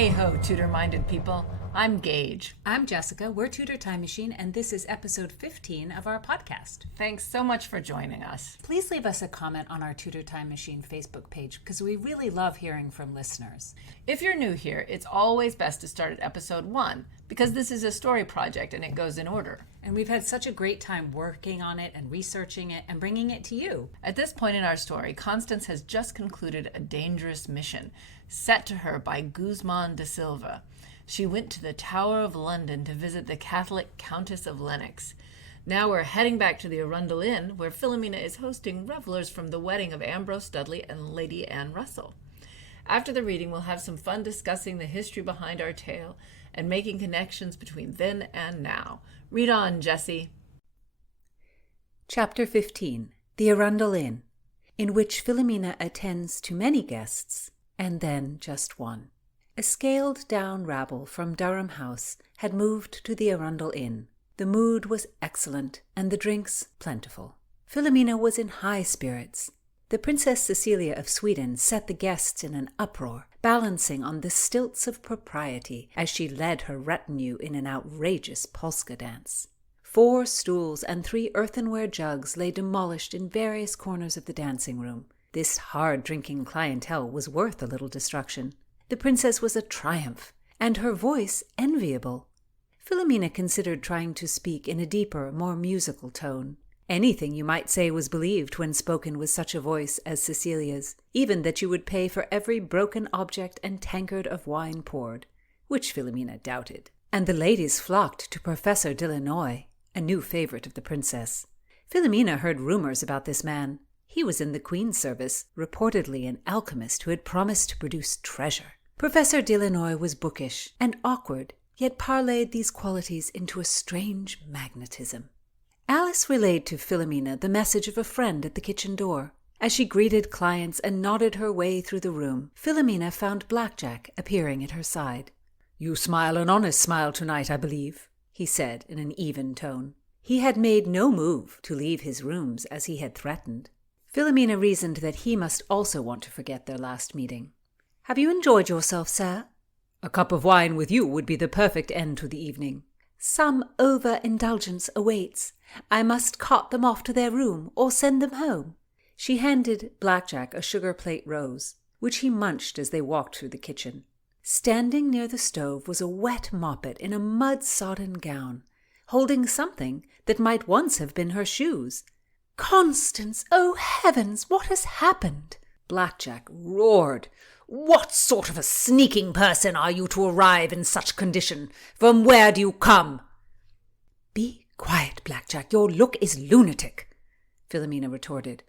Hey-ho, Tudor-minded people. I'm Gage. I'm Jessica. We're Tudor Time Machine, and this is episode 15 of our podcast. Thanks so much for joining us. Please leave us a comment on our Tudor Time Machine Facebook page because we really love hearing from listeners. If you're new here, it's always best to start at episode 1 because this is a story project and it goes in order. And we've had such a great time working on it and researching it and bringing it to you. At this point in our story, Constance has just concluded a dangerous mission set to her by Guzman de Silva. She went to the Tower of London to visit the Catholic Countess of Lennox. Now we're heading back to the Arundel Inn, where Philomena is hosting revelers from the wedding of Ambrose Dudley and Lady Anne Russell. After the reading, we'll have some fun discussing the history behind our tale and making connections between then and now. Read on, Jessie. Chapter 15, The Arundel Inn, in which Philomena attends to many guests, and then just one. A scaled-down rabble from Durham House had moved to the Arundel Inn. The mood was excellent, and the drinks plentiful. Philomena was in high spirits. The Princess Cecilia of Sweden set the guests in an uproar, balancing on the stilts of propriety as she led her retinue in an outrageous polska dance. 4 stools and 3 earthenware jugs lay demolished in various corners of the dancing room. This hard-drinking clientele was worth a little destruction. The princess was a triumph, and her voice enviable. Philomena considered trying to speak in a deeper, more musical tone. Anything you might say was believed when spoken with such a voice as Cecilia's, even that you would pay for every broken object and tankard of wine poured, which Philomena doubted. And the ladies flocked to Professor Delanoy, a new favorite of the princess. Philomena heard rumors about this man. He was in the Queen's service, reportedly an alchemist who had promised to produce treasure. Professor Delanoy was bookish and awkward, yet parlayed these qualities into a strange magnetism. Alice relayed to Philomena the message of a friend at the kitchen door. As she greeted clients and nodded her way through the room, Philomena found Blackjack appearing at her side. "You smile an honest smile tonight, I believe," he said in an even tone. He had made no move to leave his rooms as he had threatened. Philomena reasoned that he must also want to forget their last meeting. "Have you enjoyed yourself, sir?" "A cup of wine with you would be the perfect end to the evening." "Some over-indulgence awaits. I must cart them off to their room or send them home." She handed Blackjack a sugar plate rose, which he munched as they walked through the kitchen. Standing near the stove was a wet moppet in a mud-sodden gown, holding something that might once have been her shoes. "Constance, oh heavens, what has happened?" Blackjack roared. "What sort of a sneaking person are you to arrive in such condition? From where do you come?" "Be quiet, Blackjack. Your look is lunatic," Philomena retorted.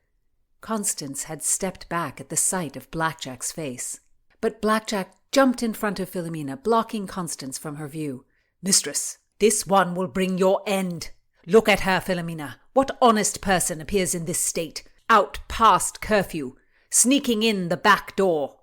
Constance had stepped back at the sight of Blackjack's face. But Blackjack jumped in front of Philomena, blocking Constance from her view. "Mistress, this one will bring your end. Look at her, Philomena. What honest person appears in this state, out past curfew, sneaking in the back door?"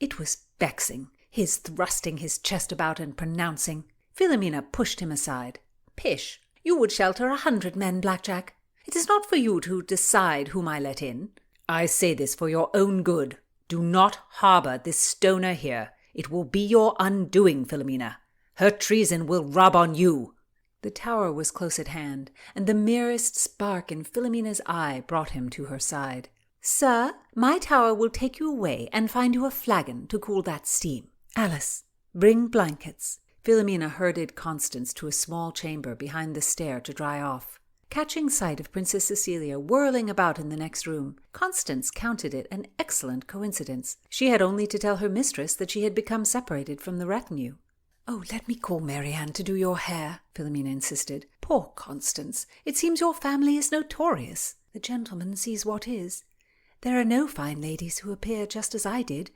It was vexing, his thrusting his chest about and pronouncing. Philomena pushed him aside. "Pish! You would shelter 100 men, Blackjack. It is not for you to decide whom I let in. I say this for your own good. Do not harbour this stoner here. It will be your undoing, Philomena. Her treason will rub on you." The tower was close at hand, and the merest spark in Philomena's eye brought him to her side. "Sir, my tower will take you away and find you a flagon to cool that steam. Alice, bring blankets." Philomena herded Constance to a small chamber behind the stair to dry off. Catching sight of Princess Cecilia whirling about in the next room, Constance counted it an excellent coincidence. She had only to tell her mistress that she had become separated from the retinue. "Oh, let me call Marianne to do your hair," Philomena insisted. "Poor Constance, it seems your family is notorious. The gentleman sees what is. There are no fine ladies who appear just as I did,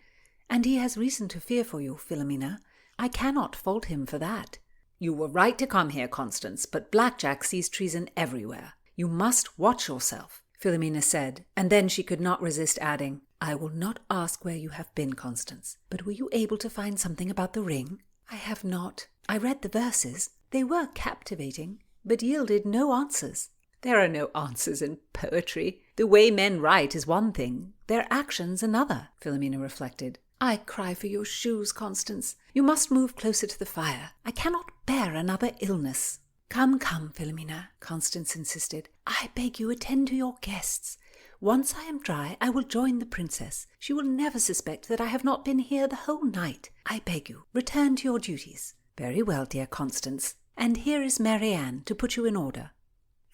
and he has reason to fear for you, Philomena. I cannot fault him for that." "You were right to come here, Constance, but Blackjack sees treason everywhere. You must watch yourself," Philomena said, and then she could not resist adding, "I will not ask where you have been, Constance, but were you able to find something about the ring?" "I have not. I read the verses. They were captivating, but yielded no answers." "There are no answers in poetry. The way men write is one thing, their actions another," Philomena reflected. I cry for your shoes, Constance. You must move closer to the fire. I cannot bear another illness. Come, Philomena, Constance insisted. I beg you, attend to your guests. Once I am dry, I will join the princess. She will never suspect that I have not been here the whole night. I beg you, return to your duties. Very well, dear Constance. And here is Marianne to put you in order.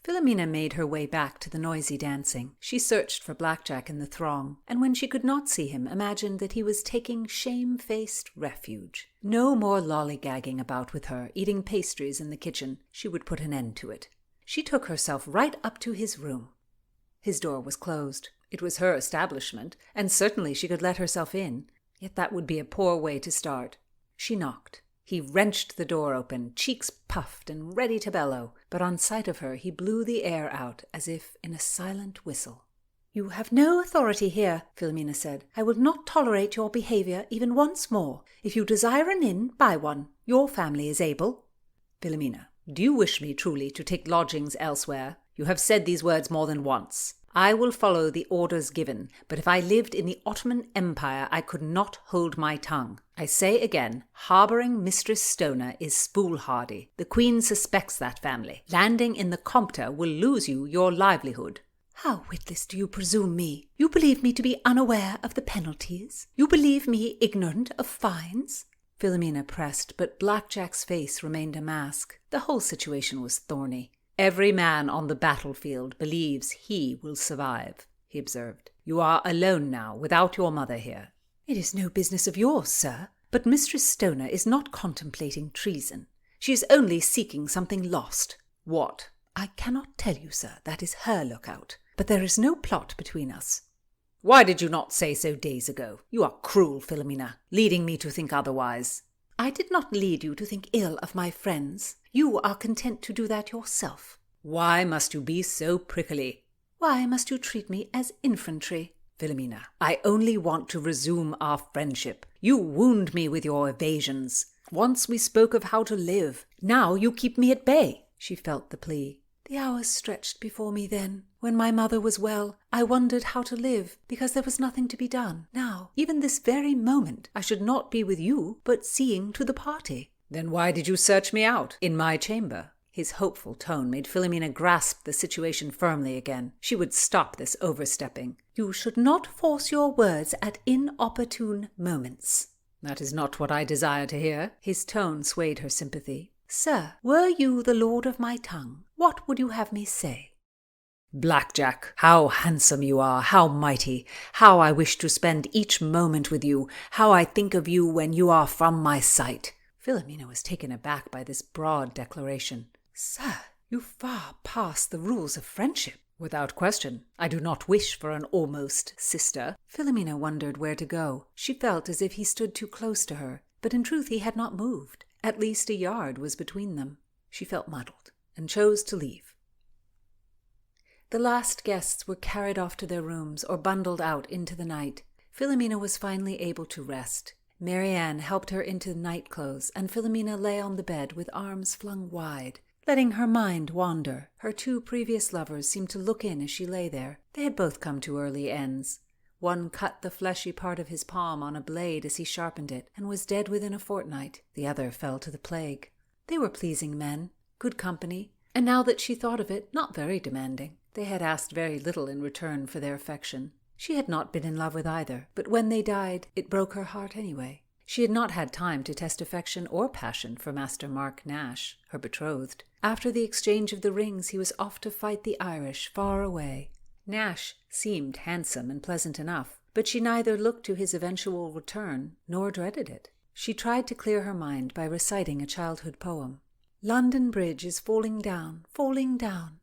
Philomena made her way back to the noisy dancing. She searched for Blackjack in the throng, and when she could not see him, imagined that he was taking shame-faced refuge. No more lollygagging about with her, eating pastries in the kitchen. She would put an end to it. She took herself right up to his room. His door was closed. It was her establishment, and certainly she could let herself in. Yet that would be a poor way to start. She knocked. He wrenched the door open, cheeks puffed and ready to bellow, but on sight of her he blew the air out as if in a silent whistle. "You have no authority here," Philomena said. "I will not tolerate your behaviour even once more. If you desire an inn, buy one. Your family is able." "Philomena, do you wish me truly to take lodgings elsewhere? You have said these words more than once. I will follow the orders given, but if I lived in the Ottoman Empire, I could not hold my tongue. I say again, harbouring Mistress Stoner is foolhardy. The Queen suspects that family. Landing in the Compter will lose you your livelihood." "How witless do you presume me? You believe me to be unaware of the penalties? You believe me ignorant of fines?" Philomena pressed, but Blackjack's face remained a mask. The whole situation was thorny. "Every man on the battlefield believes he will survive," he observed. "You are alone now, without your mother here." "It is no business of yours, sir. But Mistress Stoner is not contemplating treason. She is only seeking something lost." "What?" "I cannot tell you, sir. That is her lookout. But there is no plot between us." "Why did you not say so days ago? You are cruel, Philomena, leading me to think otherwise." "I did not lead you to think ill of my friends. You are content to do that yourself." "Why must you be so prickly?" "Why must you treat me as infantry?" "Philomena, I only want to resume our friendship. You wound me with your evasions. Once we spoke of how to live. Now you keep me at bay." She felt the plea. "The hours stretched before me then. When my mother was well, I wondered how to live, because there was nothing to be done. Now, even this very moment, I should not be with you, but seeing to the party." "Then why did you search me out in my chamber?" His hopeful tone made Philomena grasp the situation firmly again. She would stop this overstepping. "You should not force your words at inopportune moments." "That is not what I desire to hear." His tone swayed her sympathy. "Sir, were you the lord of my tongue, what would you have me say?" "Blackjack, how handsome you are, how mighty, how I wish to spend each moment with you, how I think of you when you are from my sight." Philomena was taken aback by this broad declaration. "Sir, you far pass the rules of friendship." "Without question. I do not wish for an almost sister." Philomena wondered where to go. She felt as if he stood too close to her, but in truth he had not moved. At least a yard was between them. She felt muddled, and chose to leave. The last guests were carried off to their rooms or bundled out into the night. Philomena was finally able to rest. Marianne helped her into nightclothes, and Philomena lay on the bed with arms flung wide, letting her mind wander. Her two previous lovers seemed to look in as she lay there. They had both come to early ends. One cut the fleshy part of his palm on a blade as he sharpened it, and was dead within a fortnight. The other fell to the plague. They were pleasing men, good company, and now that she thought of it, not very demanding. They had asked very little in return for their affection. She had not been in love with either, but when they died, it broke her heart anyway. She had not had time to test affection or passion for Master Mark Nash, her betrothed. After the exchange of the rings, he was off to fight the Irish far away. Nash seemed handsome and pleasant enough, but she neither looked to his eventual return nor dreaded it. She tried to clear her mind by reciting a childhood poem. "London Bridge is falling down,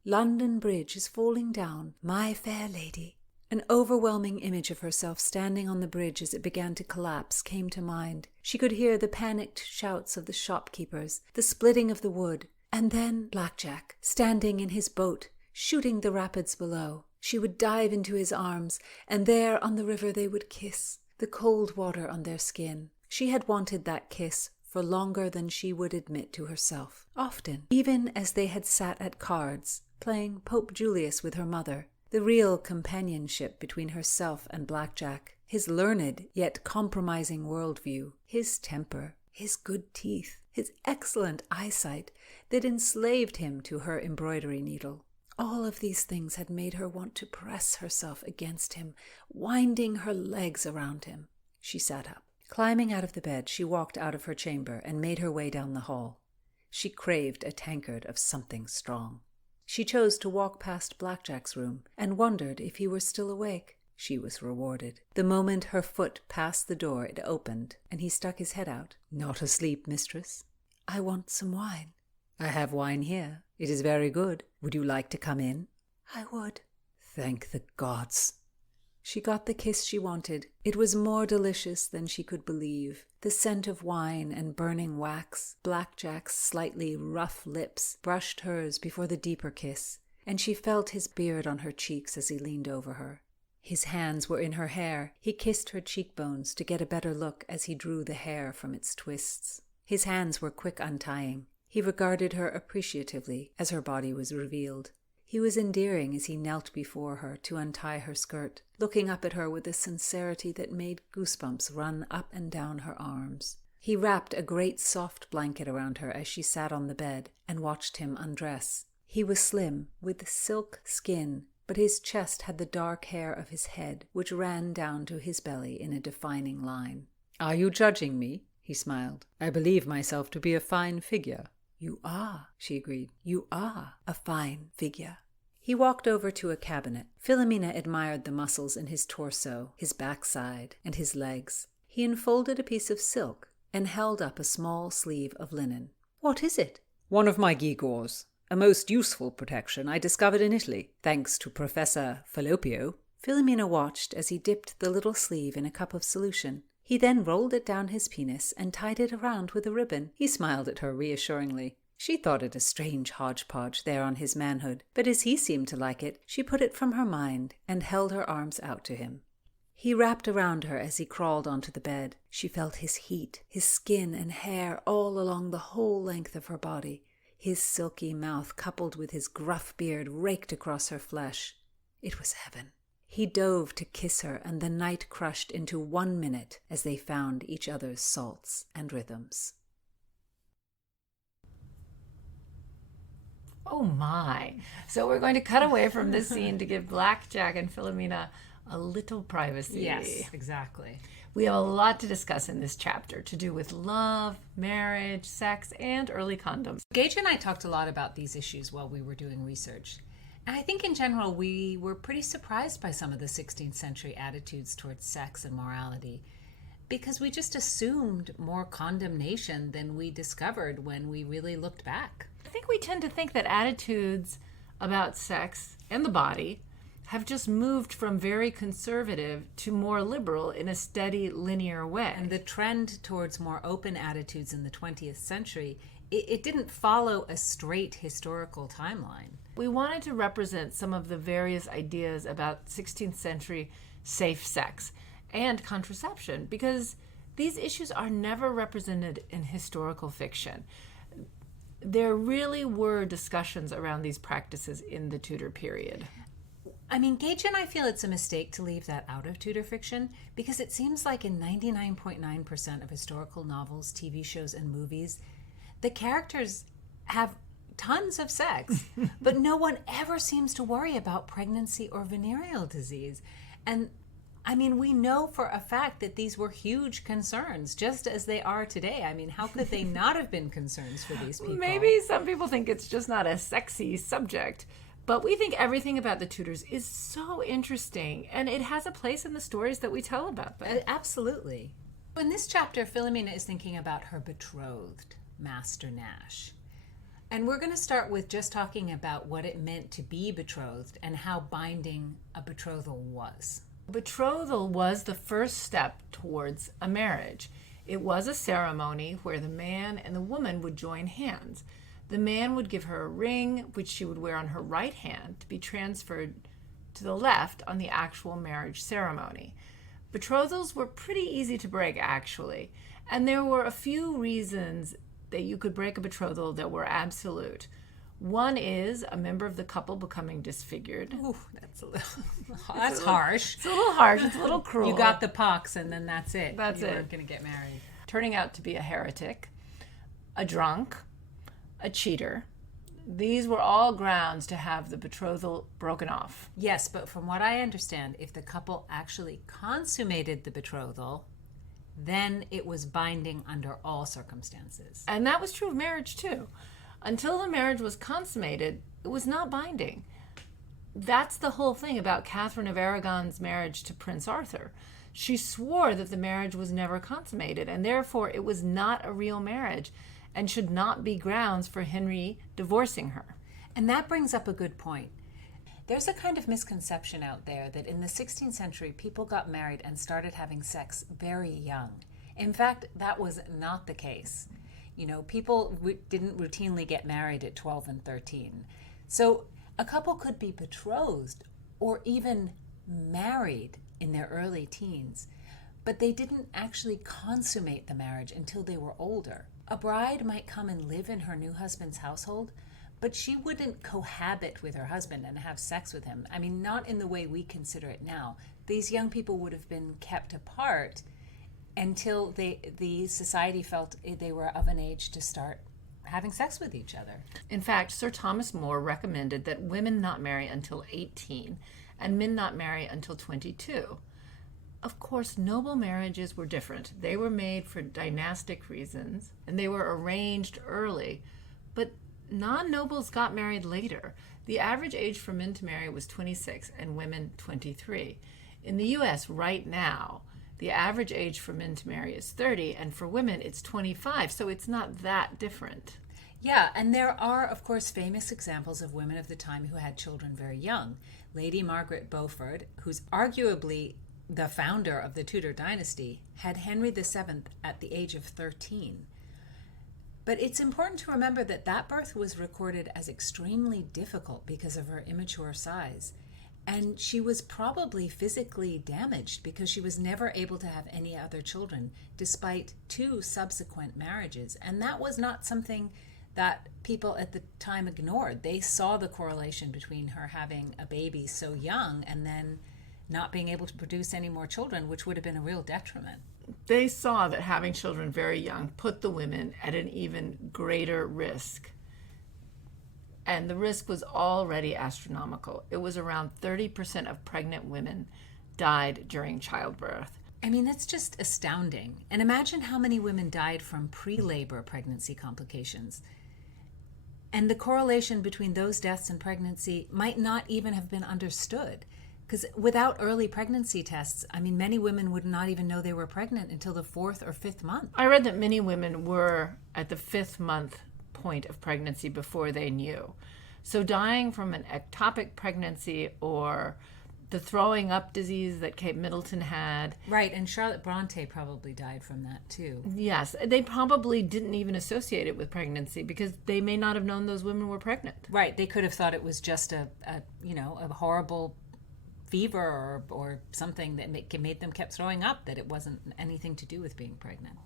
London Bridge is falling down, my fair lady." An overwhelming image of herself standing on the bridge as it began to collapse came to mind. She could hear the panicked shouts of the shopkeepers, the splitting of the wood, and then Blackjack, standing in his boat, shooting the rapids below. She would dive into his arms, and there on the river they would kiss, the cold water on their skin. She had wanted that kiss for longer than she would admit to herself. Often, even as they had sat at cards, playing Pope Julius with her mother, the real companionship between herself and Blackjack. his learned yet compromising worldview, his temper, his good teeth, his excellent eyesight that enslaved him to her embroidery needle. All of these things had made her want to press herself against him, winding her legs around him. She sat up. Climbing out of the bed, she walked out of her chamber and made her way down the hall. She craved a tankard of something strong. She chose to walk past Blackjack's room and wondered if he were still awake. She was rewarded. The moment her foot passed the door, it opened, and he stuck his head out. "Not asleep, mistress?" "I want some wine." "I have wine here. It is very good. Would you like to come in?" "I would." "Thank the gods." She got the kiss she wanted. It was more delicious than she could believe. The scent of wine and burning wax, Blackjack's slightly rough lips brushed hers before the deeper kiss, and she felt his beard on her cheeks as he leaned over her. His hands were in her hair. He kissed her cheekbones to get a better look as he drew the hair from its twists. His hands were quick untying. He regarded her appreciatively as her body was revealed. He was endearing as he knelt before her to untie her skirt, looking up at her with a sincerity that made goosebumps run up and down her arms. He wrapped a great soft blanket around her as she sat on the bed and watched him undress. He was slim, with silk skin, but his chest had the dark hair of his head, which ran down to his belly in a defining line. "Are you judging me?" he smiled. "I believe myself to be a fine figure." "You are," she agreed. "You are a fine figure." He walked over to a cabinet. Philomena admired the muscles in his torso, his backside, and his legs. He unfolded a piece of silk and held up a small sleeve of linen. "What is it?" "One of my gewgaws. A most useful protection I discovered in Italy, thanks to Professor Falloppio." Philomena watched as he dipped the little sleeve in a cup of solution. He then rolled it down his penis and tied it around with a ribbon. He smiled at her reassuringly. She thought it a strange hodgepodge there on his manhood, but as he seemed to like it, she put it from her mind and held her arms out to him. He wrapped around her as he crawled onto the bed. She felt his heat, his skin and hair all along the whole length of her body. His silky mouth coupled with his gruff beard raked across her flesh. It was heaven. He dove to kiss her, and the night crushed into 1 minute as they found each other's salts and rhythms. Oh my. So we're going to cut away from this scene to give Blackjack and Philomena a little privacy. Yes, exactly. We have a lot to discuss in this chapter to do with love, marriage, sex, and early condoms. Gage and I talked a lot about these issues while we were doing research. And I think in general we were pretty surprised by some of the 16th century attitudes towards sex and morality, because we just assumed more condemnation than we discovered when we really looked back. I think we tend to think that attitudes about sex and the body have just moved from very conservative to more liberal in a steady, linear way. And the trend towards more open attitudes in the 20th century, it didn't follow a straight historical timeline. We wanted to represent some of the various ideas about 16th century safe sex and contraception because these issues are never represented in historical fiction. There really were discussions around these practices in the Tudor period. I mean, Gage and I feel it's a mistake to leave that out of Tudor fiction because it seems like in 99.9% of historical novels, TV shows, and movies, the characters have tons of sex, but no one ever seems to worry about pregnancy or venereal disease. And I mean, we know for a fact that these were huge concerns, just as they are today. I mean, how could they not have been concerns for these people? Maybe some people think it's just not a sexy subject, but we think everything about the Tudors is so interesting, and it has a place in the stories that we tell about them. Absolutely. In this chapter, Philomena is thinking about her betrothed, Master Nash. And we're going to start with just talking about what it meant to be betrothed and how binding a betrothal was. Betrothal was the first step towards a marriage. It was a ceremony where the man and the woman would join hands. The man would give her a ring, which she would wear on her right hand, to be transferred to the left on the actual marriage ceremony. Betrothals were pretty easy to break, actually, and there were a few reasons that you could break a betrothal that were absolute. One is a member of the couple becoming disfigured. Ooh, that's a little, that's harsh. It's a little harsh. It's a little cruel. You got the pox and then that's it. That's you it. weren't going to get married. Turning out to be a heretic, a drunk, a cheater. These were all grounds to have the betrothal broken off. Yes, but from what I understand, if the couple actually consummated the betrothal, then it was binding under all circumstances. And that was true of marriage too. Until the marriage was consummated, it was not binding. That's the whole thing about Catherine of Aragon's marriage to Prince Arthur. She swore that the marriage was never consummated, and therefore it was not a real marriage and should not be grounds for Henry divorcing her. And that brings up a good point. There's a kind of misconception out there that in the 16th century, people got married and started having sex very young. In fact, that was not the case. You know, people didn't routinely get married at 12 and 13. So a couple could be betrothed or even married in their early teens, but they didn't actually consummate the marriage until they were older. A bride might come and live in her new husband's household, but she wouldn't cohabit with her husband and have sex with him. I mean, not in the way we consider it now. These young people would have been kept apart until the society felt they were of an age to start having sex with each other. In fact, Sir Thomas More recommended that women not marry until 18 and men not marry until 22. Of course, noble marriages were different. They were made for dynastic reasons, and they were arranged early. But non-nobles got married later. The average age for men to marry was 26 and women 23. In the U.S. right now, the average age for men to marry is 30, and for women it's 25, so it's not that different. Yeah, and there are, of course, famous examples of women of the time who had children very young. Lady Margaret Beaufort, who's arguably the founder of the Tudor dynasty, had Henry VII at the age of 13. But it's important to remember that that birth was recorded as extremely difficult because of her immature size. And she was probably physically damaged because she was never able to have any other children, despite 2 subsequent marriages. And that was not something that people at the time ignored. They saw the correlation between her having a baby so young and then not being able to produce any more children, which would have been a real detriment. They saw that having children very young put the women at an even greater risk. And the risk was already astronomical. It was around 30% of pregnant women died during childbirth. I mean, that's just astounding. And imagine how many women died from pre-labor pregnancy complications. And the correlation between those deaths and pregnancy might not even have been understood. Because without early pregnancy tests, I mean, many women would not even know they were pregnant until the 4th or 5th month. I read that many women were at the 5th month point of pregnancy before they knew. So dying from an ectopic pregnancy or the throwing up disease that Kate Middleton had. Right, and Charlotte Bronte probably died from that too. Yes, they probably didn't even associate it with pregnancy because they may not have known those women were pregnant. Right, they could have thought it was just a horrible fever or something that made them kept throwing up, that it wasn't anything to do with being pregnant.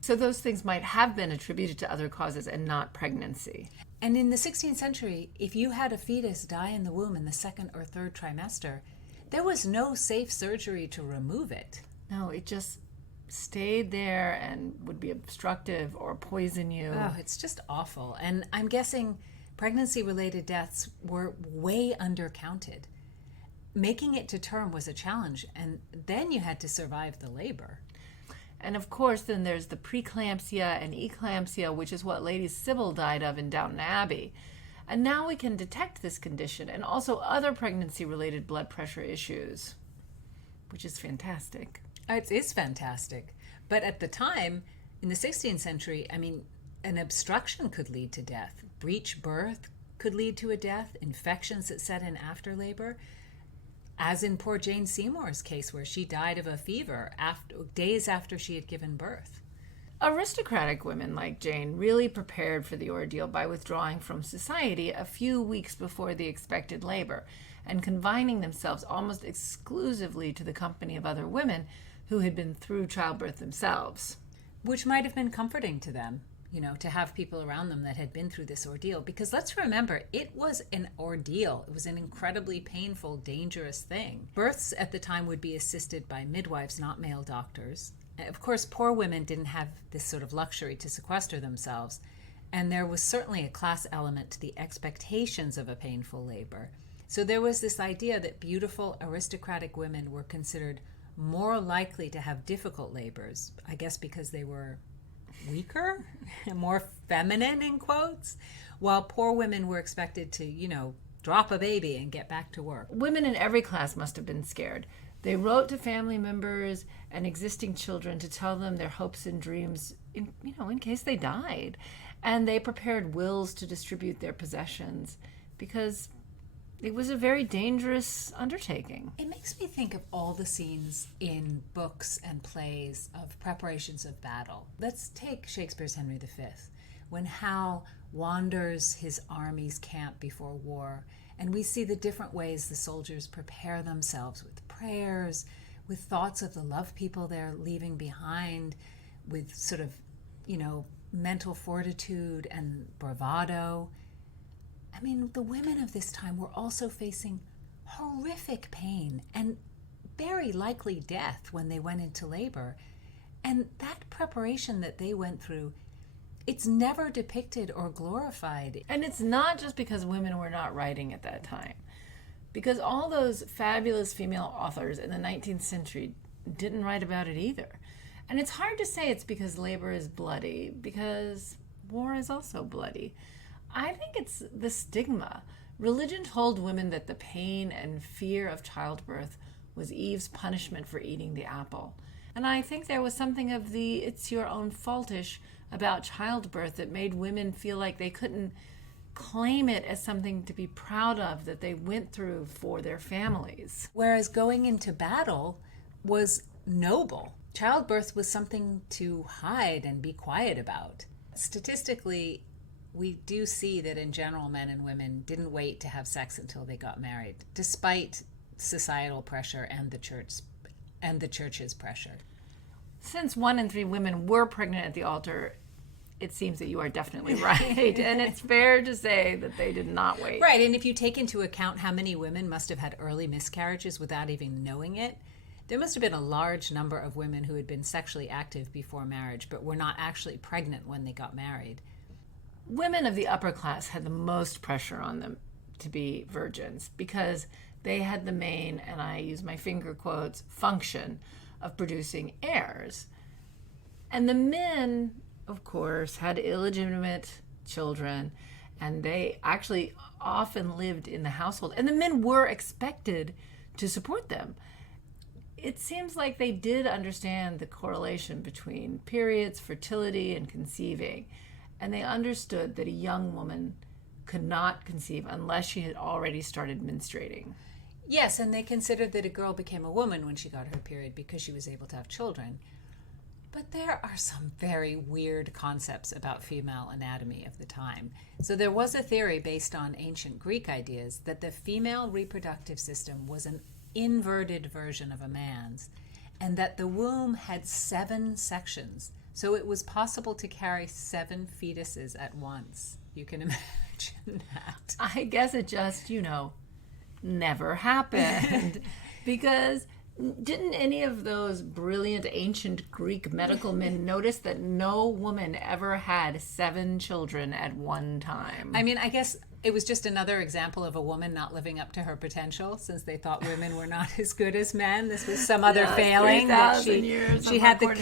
So those things might have been attributed to other causes and not pregnancy. And in the 16th century, if you had a fetus die in the womb in the 2nd or 3rd trimester, there was no safe surgery to remove it. No, it just stayed there and would be obstructive or poison you. Oh, it's just awful. And I'm guessing pregnancy-related deaths were way undercounted. Making it to term was a challenge, and then you had to survive the labor. And of course, then there's the preeclampsia and eclampsia, which is what Lady Sybil died of in Downton Abbey. And now we can detect this condition and also other pregnancy-related blood pressure issues, which is fantastic. It is fantastic. But at the time, in the 16th century, I mean, an obstruction could lead to death. Breech birth could lead to a death. Infections that set in after labor. As in poor Jane Seymour's case, where she died of a fever days after she had given birth. Aristocratic women like Jane really prepared for the ordeal by withdrawing from society a few weeks before the expected labor and confining themselves almost exclusively to the company of other women who had been through childbirth themselves. Which might have been comforting to them. to have people around them that had been through this ordeal. Because let's remember, it was an ordeal. It was an incredibly painful, dangerous thing. Births at the time would be assisted by midwives, not male doctors. Of course, poor women didn't have this sort of luxury to sequester themselves. And there was certainly a class element to the expectations of a painful labor. So there was this idea that beautiful, aristocratic women were considered more likely to have difficult labors, I guess because they were weaker, more feminine in quotes, while poor women were expected to, drop a baby and get back to work. Women in every class must have been scared. They wrote to family members and existing children to tell them their hopes and dreams in case they died. And they prepared wills to distribute their possessions because it was a very dangerous undertaking. It makes me think of all the scenes in books and plays of preparations of battle. Let's take Shakespeare's Henry V, when Hal wanders his army's camp before war, and we see the different ways the soldiers prepare themselves with prayers, with thoughts of the loved people they're leaving behind, with sort of, mental fortitude and bravado. I mean, the women of this time were also facing horrific pain and very likely death when they went into labor. And that preparation that they went through, it's never depicted or glorified. And it's not just because women were not writing at that time. Because all those fabulous female authors in the 19th century didn't write about it either. And it's hard to say it's because labor is bloody, because war is also bloody. I think it's the stigma. Religion told women that the pain and fear of childbirth was Eve's punishment for eating the apple. And I think there was something of the it's your own faultish about childbirth that made women feel like they couldn't claim it as something to be proud of that they went through for their families. Whereas going into battle was noble. Childbirth was something to hide and be quiet about. Statistically, we do see that in general, men and women didn't wait to have sex until they got married, despite societal pressure and the church's pressure. Since 1 in 3 women were pregnant at the altar, it seems that you are definitely right. And it's fair to say that they did not wait. Right, and if you take into account how many women must have had early miscarriages without even knowing it, there must have been a large number of women who had been sexually active before marriage, but were not actually pregnant when they got married. Women of the upper class had the most pressure on them to be virgins because they had the main, and I use my finger quotes, function of producing heirs. And the men, of course, had illegitimate children, and they actually often lived in the household. And the men were expected to support them. It seems like they did understand the correlation between periods, fertility, and conceiving. And they understood that a young woman could not conceive unless she had already started menstruating. Yes, and they considered that a girl became a woman when she got her period because she was able to have children. But there are some very weird concepts about female anatomy of the time. So there was a theory based on ancient Greek ideas that the female reproductive system was an inverted version of a man's, and that the womb had 7 sections. So it was possible to carry 7 fetuses at once. You can imagine that. I guess it just, never happened. Because didn't any of those brilliant ancient Greek medical men notice that no woman ever had 7 children at one time? I mean, I guess it was just another example of a woman not living up to her potential, since they thought women were not as good as men. This was some other failing. That she had the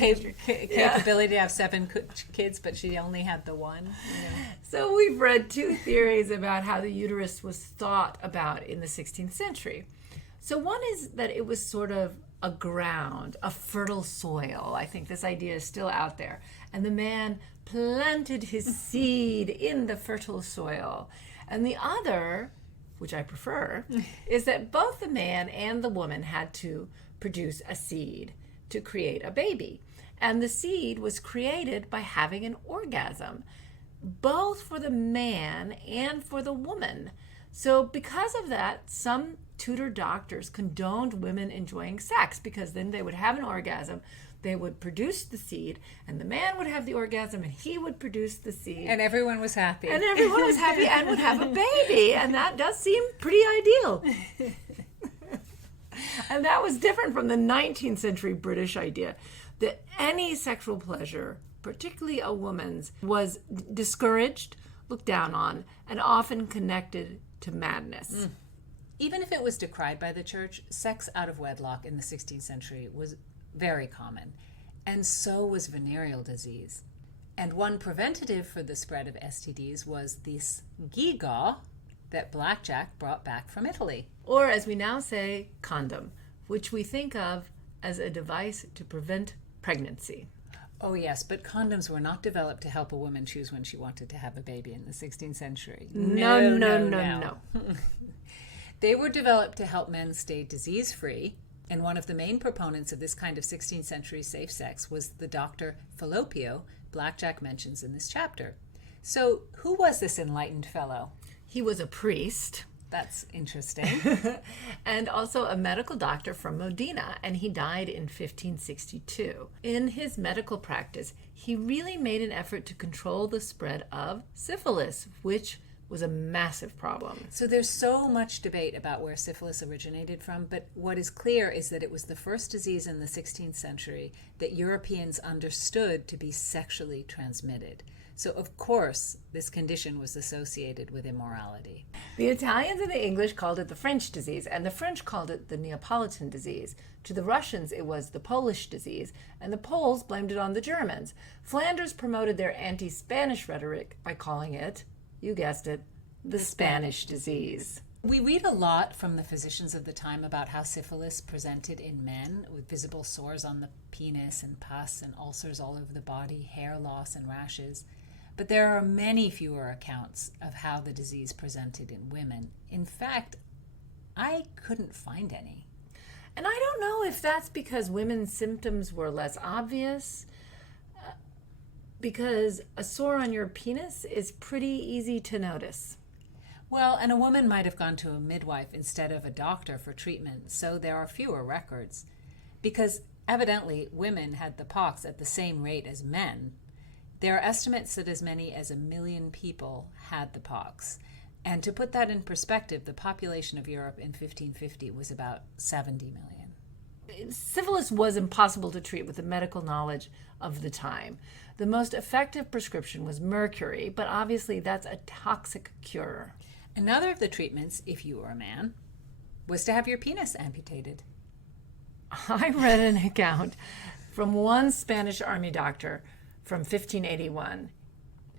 capability to have 7 kids, but she only had the one. So we've read 2 theories about how the uterus was thought about in the 16th century. So one is that it was sort of a ground, a fertile soil. I think this idea is still out there. And the man planted his seed in the fertile soil. And the other, which I prefer, is that both the man and the woman had to produce a seed to create a baby. And the seed was created by having an orgasm, both for the man and for the woman. So because of that, some Tudor doctors condoned women enjoying sex because then they would have an orgasm, They would produce the seed, and the man would have the orgasm, and he would produce the seed. And everyone was happy. And everyone was happy and would have a baby. And that does seem pretty ideal. And that was different from the 19th century British idea that any sexual pleasure, particularly a woman's, was discouraged, looked down on, and often connected to madness. Even if it was decried by the church, sex out of wedlock in the 16th century was very common, and so was venereal disease. And one preventative for the spread of STDs was this gewgaw that Blackjack brought back from Italy. Or, as we now say, condom, which we think of as a device to prevent pregnancy. Oh yes, but condoms were not developed to help a woman choose when she wanted to have a baby in the 16th century. No. They were developed to help men stay disease-free, and one of the main proponents of this kind of 16th century safe sex was the doctor Falloppio Blackjack mentions in this chapter. So who was this enlightened fellow? He was a priest. That's interesting. And also a medical doctor from Modena, and he died in 1562. In his medical practice, he really made an effort to control the spread of syphilis, which was a massive problem. So there's so much debate about where syphilis originated from, but what is clear is that it was the first disease in the 16th century that Europeans understood to be sexually transmitted. So, of course, this condition was associated with immorality. The Italians and the English called it the French disease, and the French called it the Neapolitan disease. To the Russians, it was the Polish disease, and the Poles blamed it on the Germans. Flanders promoted their anti-Spanish rhetoric by calling it, you guessed it, the Spanish disease. We read a lot from the physicians of the time about how syphilis presented in men with visible sores on the penis and pus and ulcers all over the body, hair loss and rashes. But there are many fewer accounts of how the disease presented in women. In fact, I couldn't find any. And I don't know if that's because women's symptoms were less obvious, because a sore on your penis is pretty easy to notice. Well, and a woman might have gone to a midwife instead of a doctor for treatment, so there are fewer records. Because evidently women had the pox at the same rate as men. There are estimates that as many as 1 million people had the pox. And to put that in perspective, the population of Europe in 1550 was about 70 million. Syphilis was impossible to treat with the medical knowledge of the time. The most effective prescription was mercury, but obviously that's a toxic cure. Another of the treatments, if you were a man, was to have your penis amputated. I read an account from one Spanish army doctor from 1581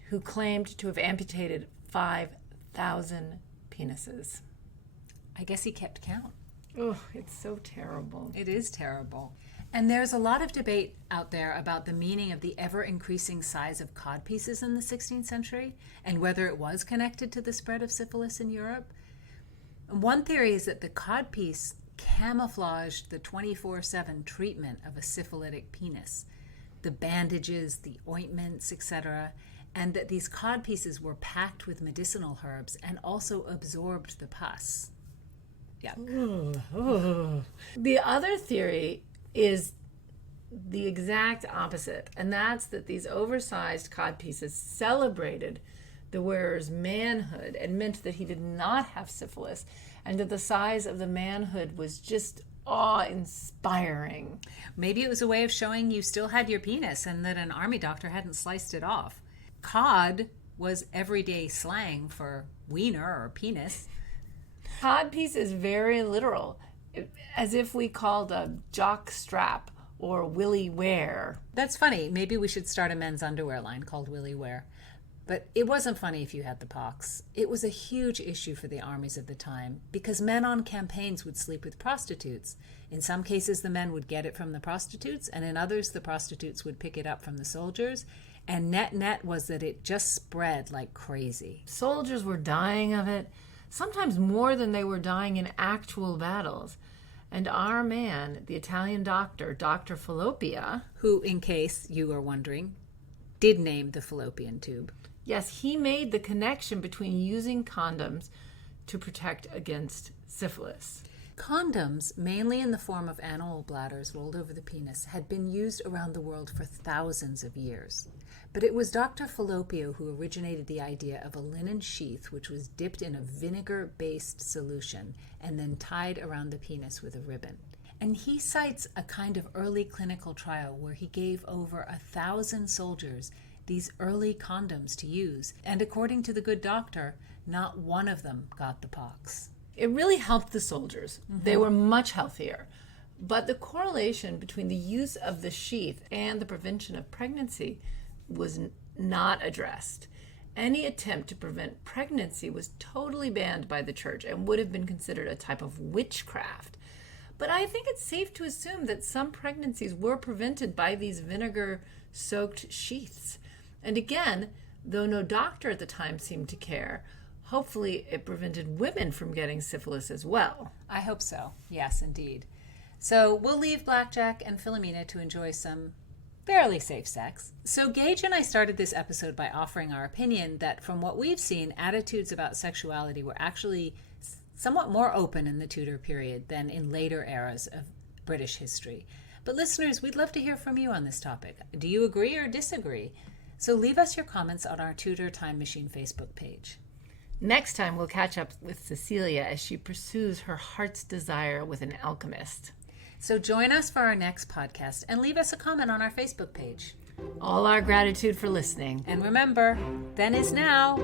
who claimed to have amputated 5,000 penises. I guess he kept count. Oh, it's so terrible. It is terrible. And there's a lot of debate out there about the meaning of the ever-increasing size of codpieces in the 16th century and whether it was connected to the spread of syphilis in Europe. And one theory is that the codpiece camouflaged the 24/7 treatment of a syphilitic penis, the bandages, the ointments, etc., and that these codpieces were packed with medicinal herbs and also absorbed the pus. Yuck. The other theory is the exact opposite, and that's that these oversized codpieces celebrated the wearer's manhood and meant that he did not have syphilis, and that the size of the manhood was just awe-inspiring. Maybe it was a way of showing you still had your penis and that an army doctor hadn't sliced it off. Cod was everyday slang for wiener or penis. Codpiece is very literal, as if we called a jock strap or willy wear. That's funny. Maybe we should start a men's underwear line called Willy Wear. But it wasn't funny if you had the pox. It was a huge issue for the armies of the time because men on campaigns would sleep with prostitutes. In some cases, the men would get it from the prostitutes, and in others, the prostitutes would pick it up from the soldiers. And net was that it just spread like crazy. Soldiers were dying of it, sometimes more than they were dying in actual battles. And our man, the Italian doctor, Dr. Falloppia, who, in case you are wondering, did name the fallopian tube. Yes, he made the connection between using condoms to protect against syphilis. Condoms, mainly in the form of animal bladders rolled over the penis, had been used around the world for thousands of years. But it was Dr. Falloppio who originated the idea of a linen sheath which was dipped in a vinegar-based solution and then tied around the penis with a ribbon. And he cites a kind of early clinical trial where he gave over 1,000 soldiers these early condoms to use, and according to the good doctor, not one of them got the pox. It really helped the soldiers. They were much healthier. But the correlation between the use of the sheath and the prevention of pregnancy was not addressed. Any attempt to prevent pregnancy was totally banned by the church and would have been considered a type of witchcraft. But I think it's safe to assume that some pregnancies were prevented by these vinegar-soaked sheaths. And again, though no doctor at the time seemed to care, hopefully it prevented women from getting syphilis as well. I hope so. Yes, indeed. So we'll leave Blackjack and Philomena to enjoy some fairly safe sex. So Gage and I started this episode by offering our opinion that from what we've seen, attitudes about sexuality were actually somewhat more open in the Tudor period than in later eras of British history. But listeners, we'd love to hear from you on this topic. Do you agree or disagree? So leave us your comments on our Tudor Time Machine Facebook page. Next time, we'll catch up with Cecilia as she pursues her heart's desire with an alchemist. So join us for our next podcast and leave us a comment on our Facebook page. All our gratitude for listening. And remember, then is now.